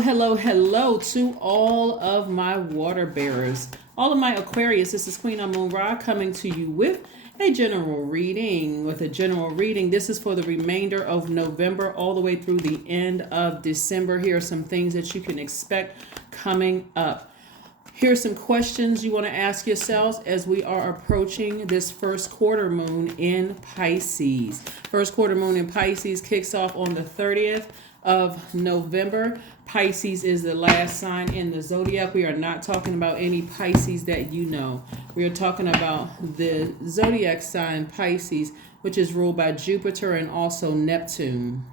Hello to all of my water bearers, all of my Aquarius. This is Queen Moon Ra coming to you with a general reading. This is for the remainder of November all the way through the end of December. Here are some things that you can expect coming up. Here are some questions you want to ask yourselves as we are approaching this first quarter moon in Pisces. First quarter moon in Pisces kicks off on the 30th of November. Pisces is the last sign in the zodiac. We are not talking about any Pisces that you know. We are talking about the zodiac sign Pisces, which is ruled by Jupiter and also Neptune,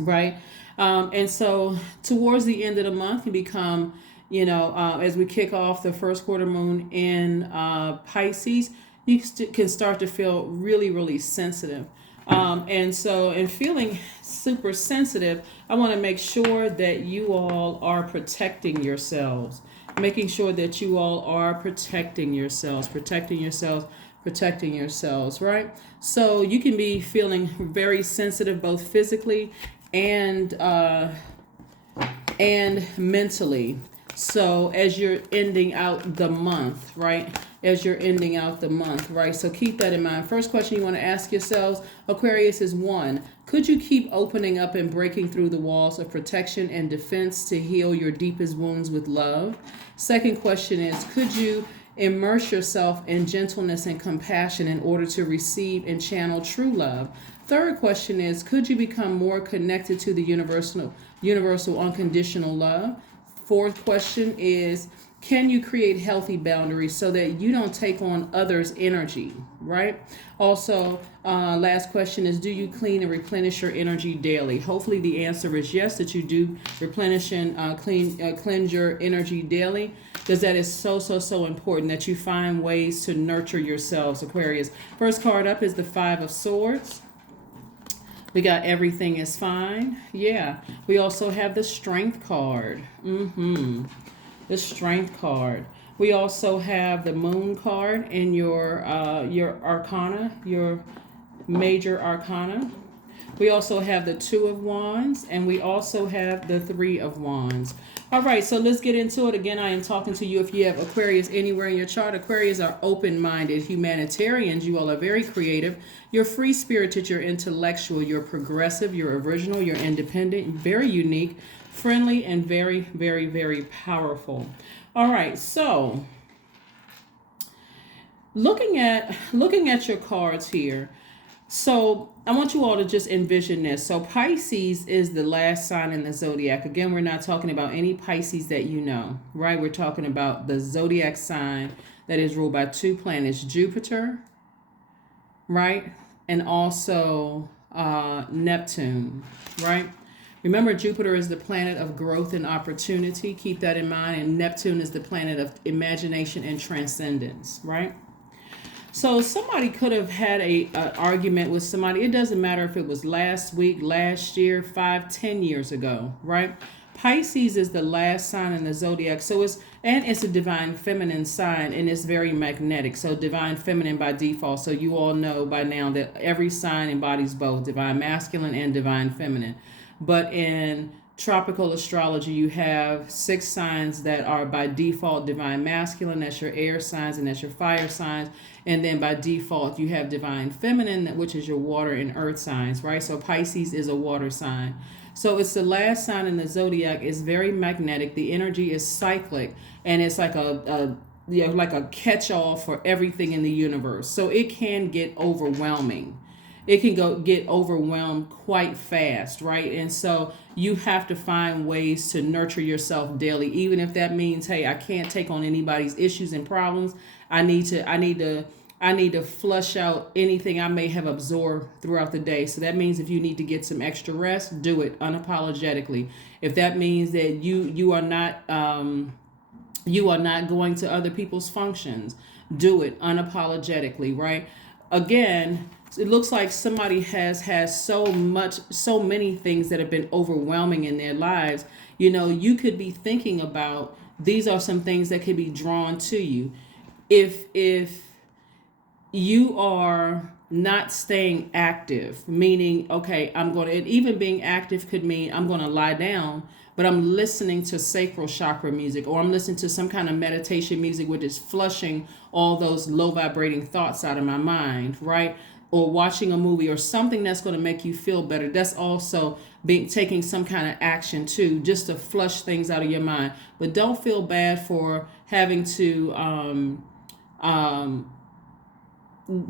right? And so towards the end of the month, you become, as we kick off the first quarter moon in Pisces, you can start to feel really, really sensitive. And feeling super sensitive, I want to make sure that you all are protecting yourselves, making sure that you all are protecting yourselves, right? So you can be feeling very sensitive, both physically and mentally. So as you're ending out the month, right? So keep that in mind. First question you want to ask yourselves, Aquarius, is 1. Could you keep opening up and breaking through the walls of protection and defense to heal your deepest wounds with love? Second question is, could you immerse yourself in gentleness and compassion in order to receive and channel true love? Third question is, could you become more connected to the universal unconditional love? Fourth question is, can you create healthy boundaries so that you don't take on others' energy, right? Also, last question is, do you clean and replenish your energy daily? Hopefully the answer is yes, that you do replenish and cleanse your energy daily, because that is so important that you find ways to nurture yourselves, Aquarius. First card up is the 5 of Swords. We got everything is fine. Yeah. We also have the Strength card. The Strength card. We also have the Moon card in your arcana, your major arcana. We also have the 2 of Wands, and we also have the 3 of Wands. All right, so let's get into it. Again, I am talking to you if you have Aquarius anywhere in your chart. Aquarius are open-minded humanitarians. You all are very creative. You're free-spirited. You're intellectual. You're progressive. You're original. You're independent. Very unique, friendly, and very, very, very powerful. All right, so looking at your cards here. So I want you all to just envision this. So Pisces is the last sign in the zodiac. Again, we're not talking about any Pisces that you know, right? We're talking about the zodiac sign that is ruled by 2 planets, Jupiter, right? And also Neptune, right? Remember, Jupiter is the planet of growth and opportunity. Keep that in mind. And Neptune is the planet of imagination and transcendence, right? So somebody could have had an argument with somebody. It doesn't matter if it was last week, last year, 5, 10 years ago, right? Pisces is the last sign in the zodiac. So it's a divine feminine sign, and it's very magnetic. So divine feminine by default. So you all know by now that every sign embodies both divine masculine and divine feminine. But in tropical astrology, you have 6 signs that are by default divine masculine. That's your air signs, and that's your fire signs. And then by default, you have divine feminine, which is your water and earth signs, right? So Pisces is a water sign. So it's the last sign in the zodiac. It's very magnetic. The energy is cyclic, and it's like a catch-all for everything in the universe. So it can get overwhelming. It can get overwhelmed quite fast, right? And so you have to find ways to nurture yourself daily, even if that means, hey, I can't take on anybody's issues and problems. I need to flush out anything I may have absorbed throughout the day. So that means if you need to get some extra rest, do it unapologetically. If that means that you are not going to other people's functions, do it unapologetically, right? Again, it looks like somebody has so many things that have been overwhelming in their lives. You could be thinking about, these are some things that could be drawn to you. If you are not staying active, meaning, okay, and even being active could mean I'm going to lie down, but I'm listening to sacral chakra music, or I'm listening to some kind of meditation music, which is flushing all those low vibrating thoughts out of my mind, right? Or watching a movie or something that's going to make you feel better. That's also taking some kind of action too, just to flush things out of your mind. But don't feel bad for having to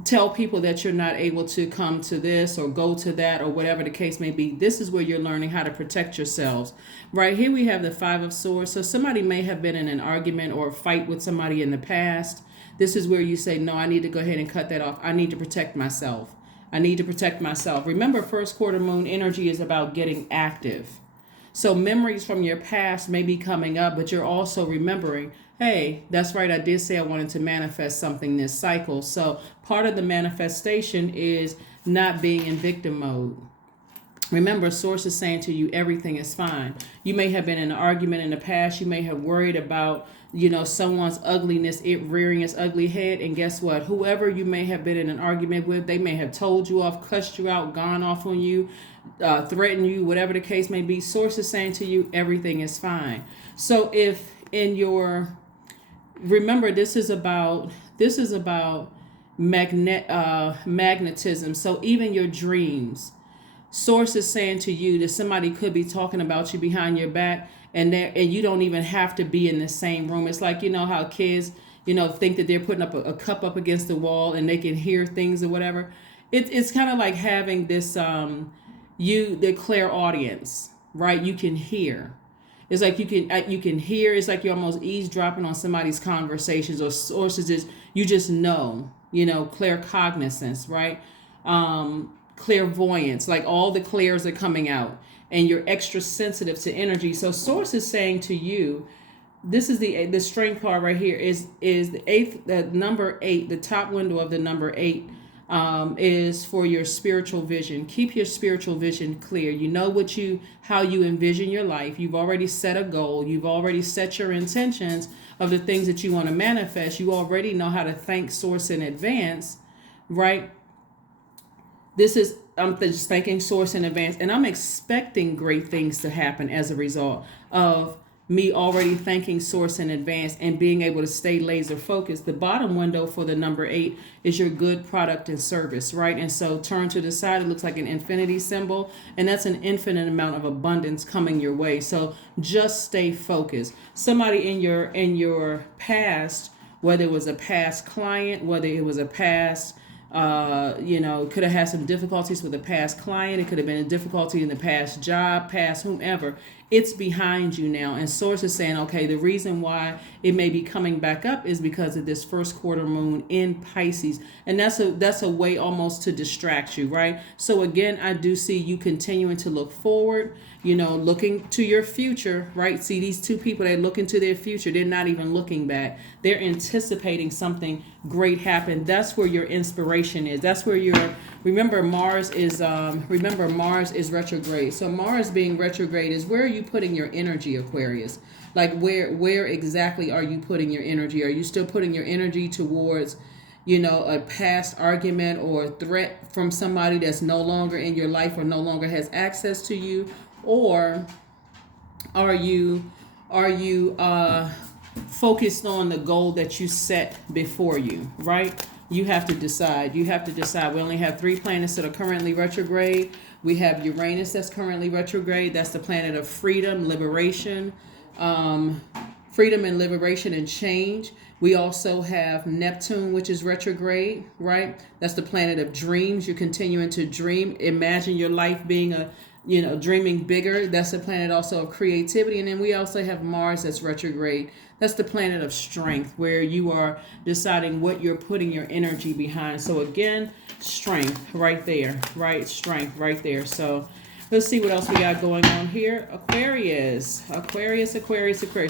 tell people that you're not able to come to this or go to that or whatever the case may be. This is where you're learning how to protect yourselves. Right here we have the Five of Swords. So somebody may have been in an argument or a fight with somebody in the past. This is where you say, no, I need to go ahead and cut that off. I need to protect myself. I need to protect myself. Remember, first quarter moon energy is about getting active. So memories from your past may be coming up, but you're also remembering, hey, that's right, I did say I wanted to manifest something this cycle. So part of the manifestation is not being in victim mode. Remember, source is saying to you, everything is fine. You may have been in an argument in the past. You may have worried about, someone's ugliness, it rearing its ugly head. And guess what? Whoever you may have been in an argument with, they may have told you off, cussed you out, gone off on you, threatened you, whatever the case may be. Source is saying to you, everything is fine. So if remember, this is about magnetism. So even your dreams, source is saying to you that somebody could be talking about you behind your back, and you don't even have to be in the same room. It's like, how kids, think that they're putting up a cup up against the wall and they can hear things or whatever. It's kind of like having this, the clairaudience, right? You can hear. It's like you can hear. It's like you're almost eavesdropping on somebody's conversations, or sources is you just know, claircognizance, right? Clairvoyance, like all the clairs are coming out, and you're extra sensitive to energy. So source is saying to you, this is the strength card right here is the number 8, the top window of the number 8. Is for your spiritual vision. Keep your spiritual vision clear. You know how you envision your life. You've already set a goal. You've already set your intentions of the things that you want to manifest. You already know how to thank source in advance, right? I'm just thanking source in advance, and I'm expecting great things to happen as a result of me already thanking source in advance and being able to stay laser focused. The bottom window for the number 8 is your good product and service, right? And so turn to the side, it looks like an infinity symbol, and that's an infinite amount of abundance coming your way. So just stay focused. Somebody in your past, whether it was a past client, whether it was a past could have had some difficulties with a past client. It could have been a difficulty in the past job, past whomever. It's behind you now. And source is saying, okay, the reason why it may be coming back up is because of this first quarter moon in Pisces. And that's a way almost to distract you, right? So again, I do see you continuing to look forward, looking to your future, right? See, these two people, they look into their future. They're not even looking back. They're anticipating something great happen. That's where your inspiration is. That's where remember Mars is retrograde. So Mars being retrograde is where are you putting your energy, Aquarius? Like where exactly are you putting your energy? Are you still putting your energy towards, a past argument or threat from somebody that's no longer in your life or no longer has access to you? Or are you focused on the goal that you set before you, right? You have to decide. We only have 3 planets that are currently retrograde. We have Uranus that's currently retrograde. That's the planet of freedom, liberation, and liberation and change. We also have Neptune, which is retrograde, right? That's the planet of dreams. You're continuing to dream. Imagine your life being dreaming bigger. That's the planet also of creativity. And then we also have Mars that's retrograde. That's the planet of strength, where you are deciding what you're putting your energy behind. So again, strength right there, right? Strength right there. So let's see what else we got going on here. Aquarius.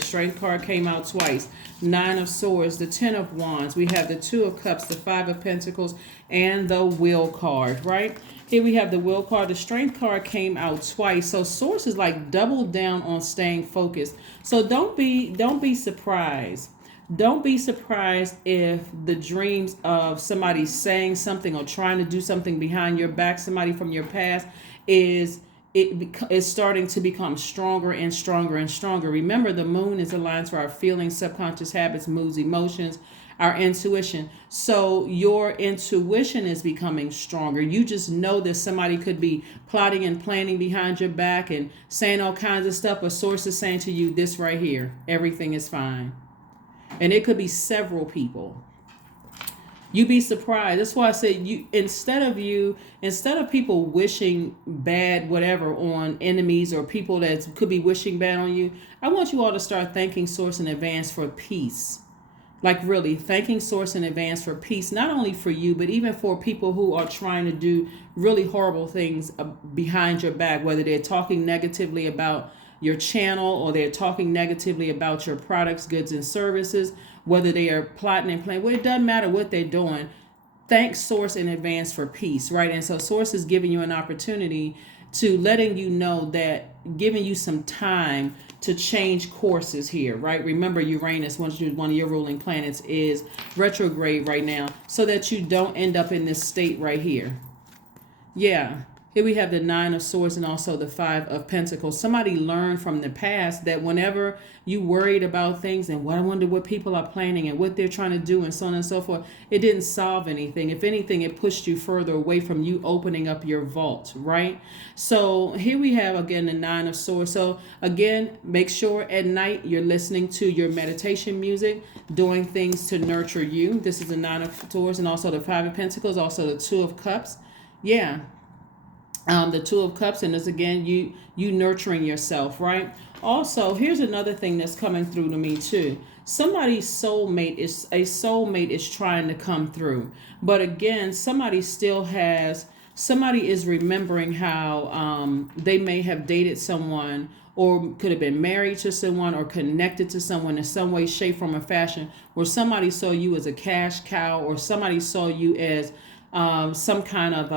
Strength card came out twice. 9 of Swords, the 10 of Wands. We have the 2 of Cups, the 5 of Pentacles, and the Will card, right? Here we have the Will card. The Strength card came out twice. So source is like double down on staying focused. So don't be surprised. Don't be surprised if the dreams of somebody saying something or trying to do something behind your back, somebody from your past, is it's starting to become stronger and stronger and stronger. Remember, the moon is aligned to our feelings, subconscious habits, moods, emotions, our intuition. So your intuition is becoming stronger. You just know that somebody could be plotting and planning behind your back and saying all kinds of stuff, but source is saying to you, this right here, everything is fine. And it could be several people. You'd be surprised. That's why I said instead of people wishing bad whatever on enemies or people that could be wishing bad on you, I want you all to start thanking source in advance for peace. Like really thanking source in advance for peace, not only for you, but even for people who are trying to do really horrible things behind your back, whether they're talking negatively about your channel or they're talking negatively about your products, goods, and services, whether they are plotting and planning. Well, it doesn't matter what they're doing. Thank source in advance for peace, right? And so source is giving you an opportunity to letting you know that, giving you some time to change courses here, right? Remember, Uranus, one of your ruling planets, is retrograde right now, so that you don't end up in this state right here. Yeah. Here we have the 9 of Swords and also the 5 of Pentacles. Somebody learned from the past that whenever you worried about things and I wonder what people are planning and what they're trying to do and so on and so forth, it didn't solve anything. If anything, it pushed you further away from you opening up your vault, right? So here we have, again, the 9 of Swords. So again, make sure at night you're listening to your meditation music, doing things to nurture you. This is the 9 of Swords and also the 5 of Pentacles, also the 2 of Cups. Yeah. The 2 of Cups, and this again, you nurturing yourself, right? Also, here's another thing that's coming through to me too. Somebody's soulmate is trying to come through, but again, somebody is remembering how they may have dated someone or could have been married to someone or connected to someone in some way, shape, form, or fashion, where somebody saw you as a cash cow or somebody saw you as some kind of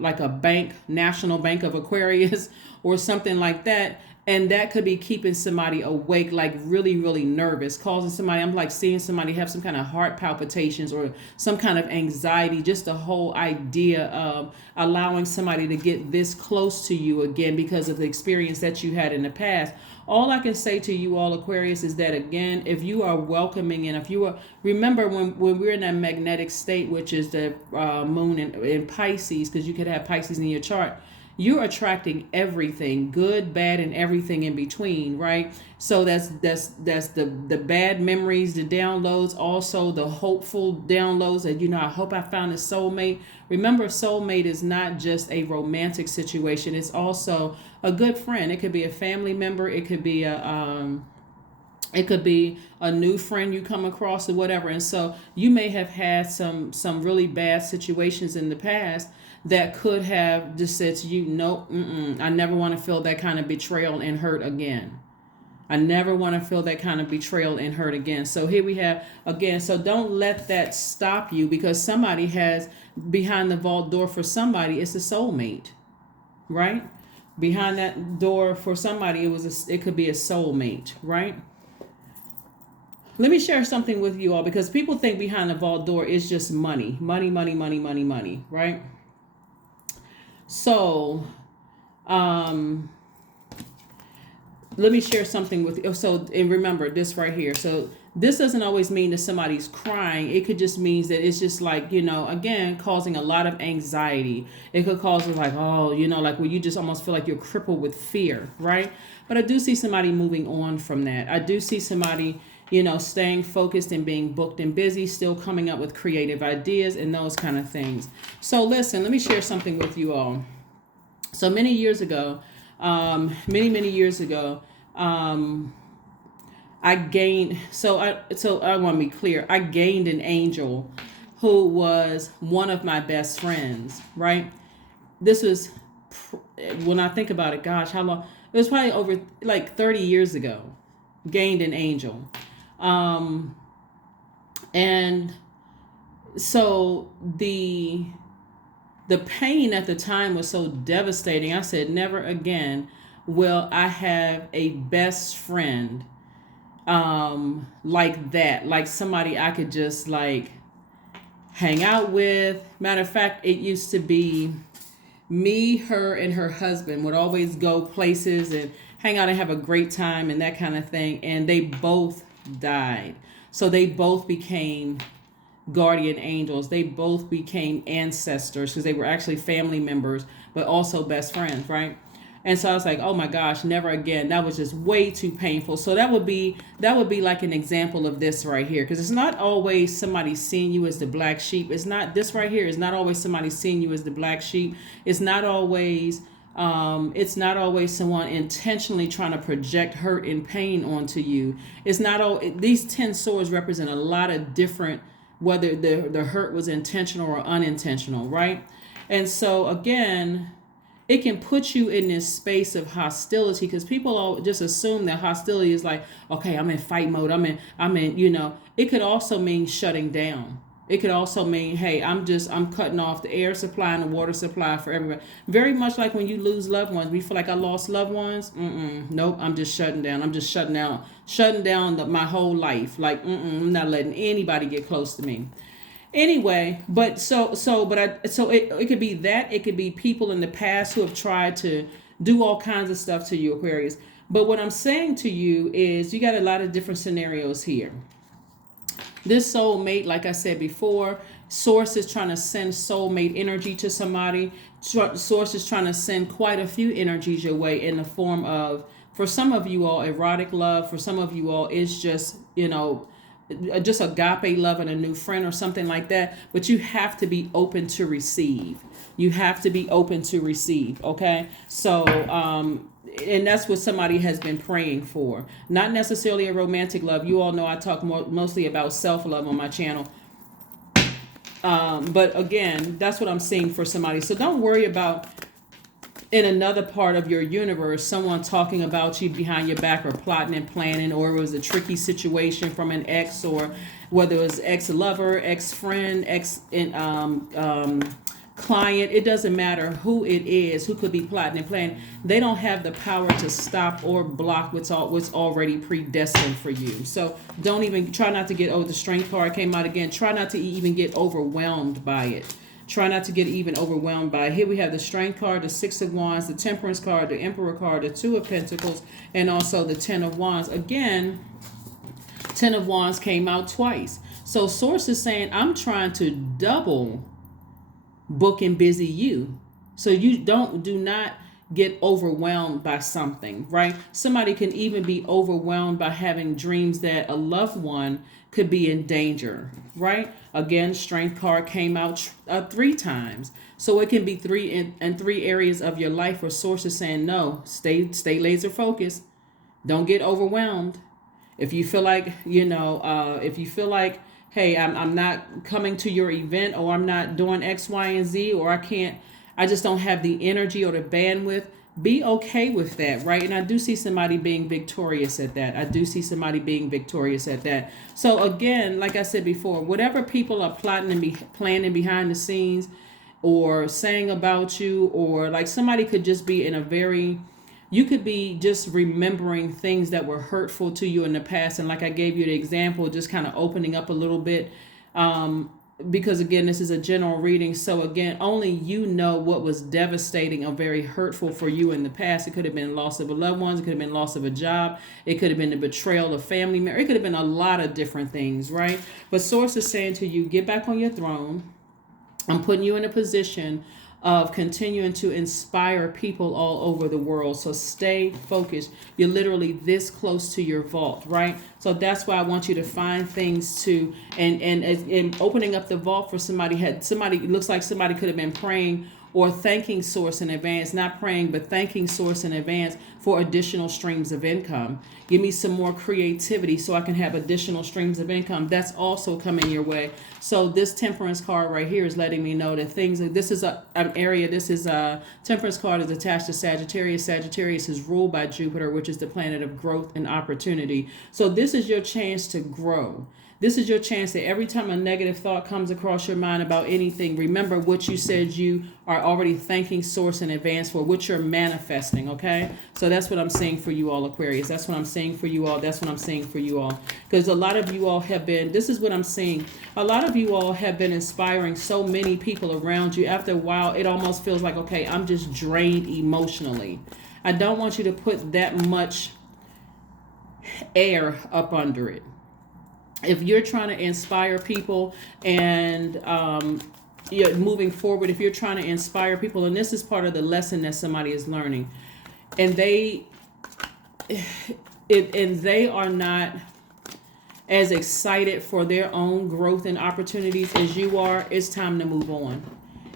like a bank, National Bank of Aquarius or something like that. And that could be keeping somebody awake, like really, really nervous, causing somebody, I'm like seeing somebody have some kind of heart palpitations or some kind of anxiety, just the whole idea of allowing somebody to get this close to you again because of the experience that you had in the past. All I can say to you all, Aquarius, is that again, if you are welcoming and if you are, remember when we're in that magnetic state, which is the moon in Pisces, because you could have Pisces in your chart, you're attracting everything, good, bad, and everything in between, right? So that's the bad memories, the downloads, also the hopeful downloads that, I hope I found a soulmate. Remember, soulmate is not just a romantic situation. It's also a good friend. It could be a family member. It could be a new friend you come across or whatever. And so you may have had some really bad situations in the past that could have just said to you, nope, I never want to feel that kind of betrayal and hurt again. I never want to feel that kind of betrayal and hurt again. So here we have, again, so don't let that stop you, because somebody has behind the vault door for somebody, it's a soulmate, right? Behind that door for somebody, it could be a soulmate, right? Let me share something with you all, because people think behind the vault door is just money, right? So, let me share something with you. So, and remember this right here. So this doesn't always mean that somebody's crying. It could just mean that it's just like, again, causing a lot of anxiety. It could cause like, like where you just almost feel like you're crippled with fear, right? But I do see somebody moving on from that. I do see somebody, staying focused and being booked and busy, still coming up with creative ideas and those kind of things. So listen, let me share something with you all. So many years ago, many years ago, I gained, so I want to be clear, I gained an angel who was one of my best friends, right? This was, when I think about it, gosh, how long? It was probably over like 30 years ago, gained an angel. And so the pain at the time was so devastating. I said, never again will I have a best friend, like that, like somebody I could just like hang out with. Matter of fact, it used to be, Me, her, and her husband would always go places and hang out and have a great time and that kind of thing. And they both died. So they both became guardian angels. They both became ancestors because they were actually family members, but also best friends, right? And so I was like, oh my gosh, never again. That was just way too painful. So that would be like an example of this right here, because it's not always somebody seeing you as the black sheep. It's not, this right here is not always somebody seeing you as the black sheep. It's not always someone intentionally trying to project hurt and pain onto you. It's not all, these 10 swords represent a lot of different, whether the hurt was intentional or unintentional, right? And so again, it can put you in this space of hostility, because people all just assume that hostility is like, okay, I'm in fight mode. It could also mean shutting down. It could also mean, hey, I'm cutting off the air supply and the water supply for everybody. Very much like when you lose loved ones. We feel like I lost loved ones. Nope, I'm just shutting down. I'm just shutting down my whole life. Like, I'm not letting anybody get close to me. Anyway, it could be that. It could be people in the past who have tried to do all kinds of stuff to you, Aquarius. But what I'm saying to you is you got a lot of different scenarios here. This soulmate, like I said before, Source is trying to send soulmate energy to somebody. Source is trying to send quite a few energies your way in the form of, for some of you all, erotic love. For some of you all, it's just, just agape love and a new friend or something like that. But you have to be open to receive. You have to be open to receive. Okay. So, and that's what somebody has been praying for. Not necessarily a romantic love. You all know I talk mostly about self-love on my channel. But again, that's what I'm seeing for somebody. So don't worry about, in another part of your universe, someone talking about you behind your back or plotting and planning, or it was a tricky situation from an ex, or whether it was ex-lover, ex-friend, client. It doesn't matter who it is, who could be plotting and planning. They don't have the power to stop or block what's already predestined for you. So don't even try not to get, the strength card came out again. Try not to even get overwhelmed by it. Try not to get even overwhelmed by it. Here we have the Strength card, the Six of Wands, the Temperance card, the Emperor card, the Two of Pentacles, and also the Ten of Wands. Again, Ten of Wands came out twice. So Source is saying, I'm trying to double book and busy you. So you do not get overwhelmed by something, right? Somebody can even be overwhelmed by having dreams that a loved one could be in danger, right? Again, Strength card came out 3 times. So it can be three areas of your life where Source is saying, no, stay laser focused. Don't get overwhelmed. If you feel like, hey, I'm not coming to your event, or I'm not doing X, Y, and Z, or I just don't have the energy or the bandwidth, be okay with that, right? And I do see somebody being victorious at that. So again, like I said before, whatever people are plotting and planning behind the scenes or saying about you, or like somebody could just be you could be just remembering things that were hurtful to you in the past. And like I gave you the example, just kind of opening up a little bit, because again, this is a general reading. So again, only you know what was devastating or very hurtful for you in the past. It could have been loss of a loved one. It could have been loss of a job. It could have been the betrayal of family member. It could have been a lot of different things, right? But Source is saying to you, get back on your throne. I'm putting you in a position of continuing to inspire people all over the world. So stay focused. You're literally this close to your vault, right? So that's why I want you to find things to, and opening up the vault for somebody, it looks like somebody could have been praying or thanking Source in advance, not praying, but thanking Source in advance for additional streams of income. Give me some more creativity so I can have additional streams of income. That's also coming your way. So this Temperance card right here is letting me know that this is Temperance card is attached to Sagittarius. Sagittarius is ruled by Jupiter, which is the planet of growth and opportunity. So this is your chance to grow. This is your chance that every time a negative thought comes across your mind about anything, remember what you said you are already thanking source in advance for, what you're manifesting, okay? So that's what I'm saying for you all, Aquarius. That's what I'm saying for you all. That's what I'm saying for you all. Because a lot of you all have been, this is what I'm seeing. A lot of you all have been inspiring so many people around you. After a while, it almost feels like, okay, I'm just drained emotionally. I don't want you to put that much air up under it. If you're trying to inspire people and you're moving forward, if you're trying to inspire people, and this is part of the lesson that somebody is learning, and they are not as excited for their own growth and opportunities as you are, it's time to move on.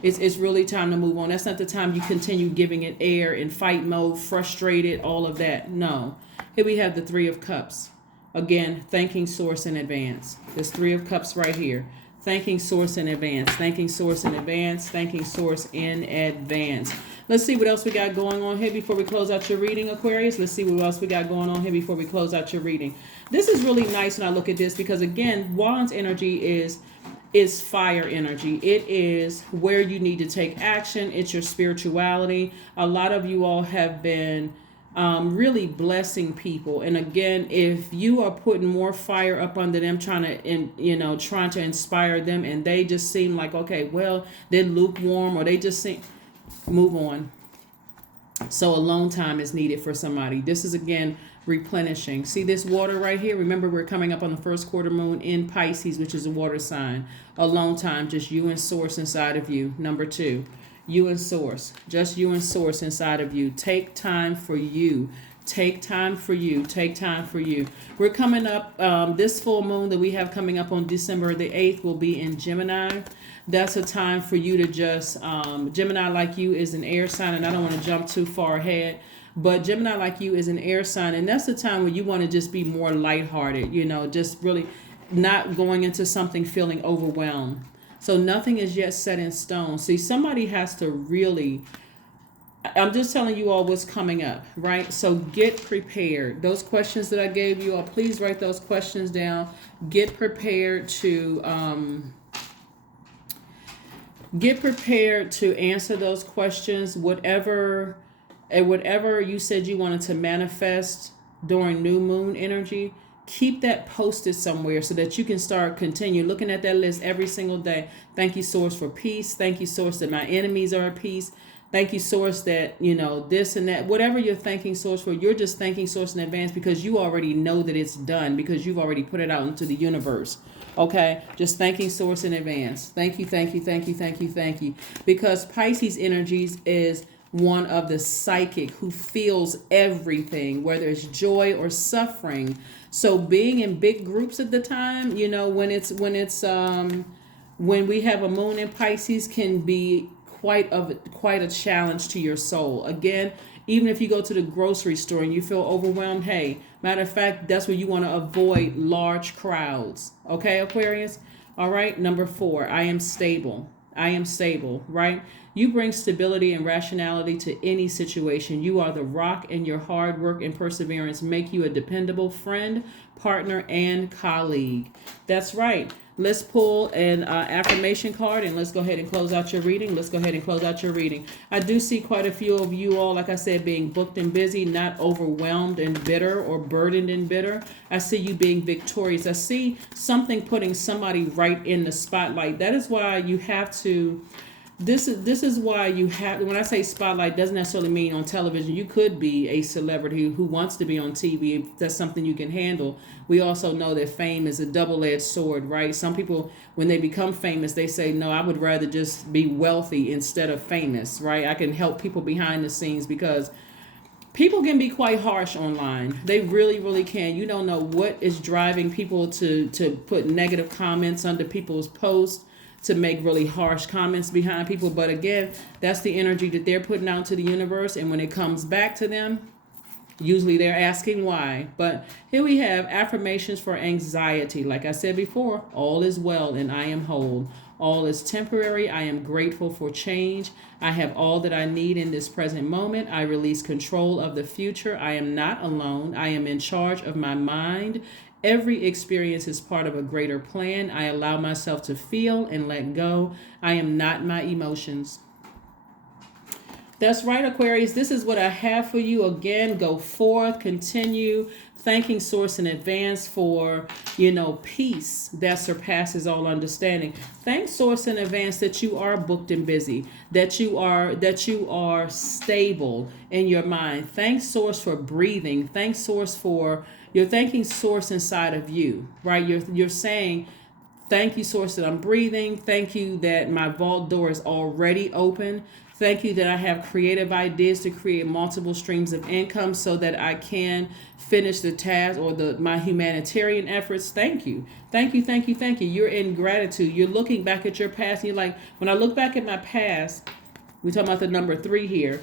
It's really time to move on. That's not the time you continue giving it air in fight mode, frustrated, all of that. No. Here we have the Three of Cups. Again, thanking source in advance. This Three of Cups right here. Thanking source in advance. Thanking source in advance. Thanking source in advance. Let's see what else we got going on here before we close out your reading, Aquarius. Let's see what else we got going on here before we close out your reading. This is really nice when I look at this because, again, Wands energy is fire energy. It is where you need to take action. It's your spirituality. A lot of you all have been really blessing people, and again, if you are putting more fire up under them, trying to inspire them, and they just seem like, okay, well, they're lukewarm, or they just seem, move on. So alone time is needed for somebody. This is, again, replenishing. See this water right here? Remember, we're coming up on the first quarter moon in Pisces, which is a water sign. Alone time, just you and source inside of you. Number 2. You and source, just you and source inside of you. Take time for you. Take time for you. Take time for you. We're coming up, this full moon that we have coming up on December the 8th will be in Gemini. That's a time for you to just, Gemini like you is an air sign, and I don't want to jump too far ahead, but Gemini like you is an air sign, and that's the time where you want to just be more lighthearted, just really not going into something feeling overwhelmed. So nothing is yet set in stone. See, somebody has to really, I'm just telling you all what's coming up, right? So get prepared. Those questions that I gave you all, please write those questions down. Get prepared to answer those questions. Whatever you said you wanted to manifest during new moon energy, keep that posted somewhere so that you can continue looking at that list every single day. Thank you, source, for peace. Thank you, source, that my enemies are at peace. Thank you, source, that, this and that. Whatever you're thanking source for, you're just thanking source in advance because you already know that it's done, because you've already put it out into the universe. Okay? Just thanking source in advance. Thank you, thank you, thank you, thank you, thank you. Because Pisces energies is one of the psychic who feels everything, whether it's joy or suffering. So being in big groups at the time, when we have a moon in Pisces, can be quite a challenge to your soul. Again, even if you go to the grocery store and you feel overwhelmed, hey, matter of fact, that's where you want to avoid large crowds. Okay, Aquarius? All right, number 4, I am stable. I am stable, right? You bring stability and rationality to any situation. You are the rock, and your hard work and perseverance make you a dependable friend, partner, and colleague. That's right. Let's pull an affirmation card, and let's go ahead and close out your reading. Let's go ahead and close out your reading. I do see quite a few of you all, like I said, being booked and busy, not overwhelmed and bitter or burdened and bitter. I see you being victorious. I see something putting somebody right in the spotlight. That is why you have to... This is why you have, when I say spotlight, doesn't necessarily mean on television. You could be a celebrity who wants to be on TV if that's something you can handle. We also know that fame is a double-edged sword, right? Some people, when they become famous, they say, no, I would rather just be wealthy instead of famous, right? I can help people behind the scenes, because people can be quite harsh online. They really, really can. You don't know what is driving people to put negative comments under people's posts, to make really harsh comments behind people. But again, that's the energy that they're putting out to the universe. And when it comes back to them, usually they're asking why. But here we have affirmations for anxiety. Like I said before, all is well and I am whole. All is temporary. I am grateful for change. I have all that I need in this present moment. I release control of the future. I am not alone. I am in charge of my mind Every experience is part of a greater plan. I allow myself to feel and let go. I am not my emotions. That's right, Aquarius. This is what I have for you. Again, go forth, continue thanking Source in advance for, peace that surpasses all understanding. Thank Source in advance that you are booked and busy, that you are stable in your mind. Thank Source for breathing. Thank Source for you're thanking Source inside of you, right? You're saying, thank you, Source, that I'm breathing. Thank you that my vault door is already open. Thank you that I have creative ideas to create multiple streams of income so that I can finish the task or my humanitarian efforts. Thank you. Thank you, thank you, thank you. You're in gratitude. You're looking back at your past and you're like, when I look back at my past, we're talking about the number 3 here.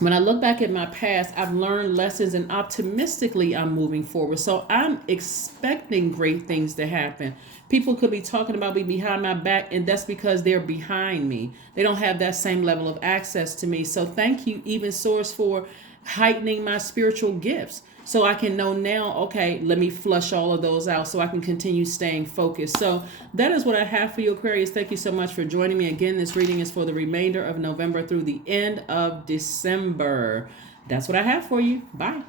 When I look back at my past, I've learned lessons and optimistically I'm moving forward. So I'm expecting great things to happen. People could be talking about me behind my back, and that's because they're behind me. They don't have that same level of access to me. So thank you, even Source, for heightening my spiritual gifts. So I can know now, okay, let me flush all of those out so I can continue staying focused. So that is what I have for you, Aquarius. Thank you so much for joining me. Again, this reading is for the remainder of November through the end of December. That's what I have for you. Bye.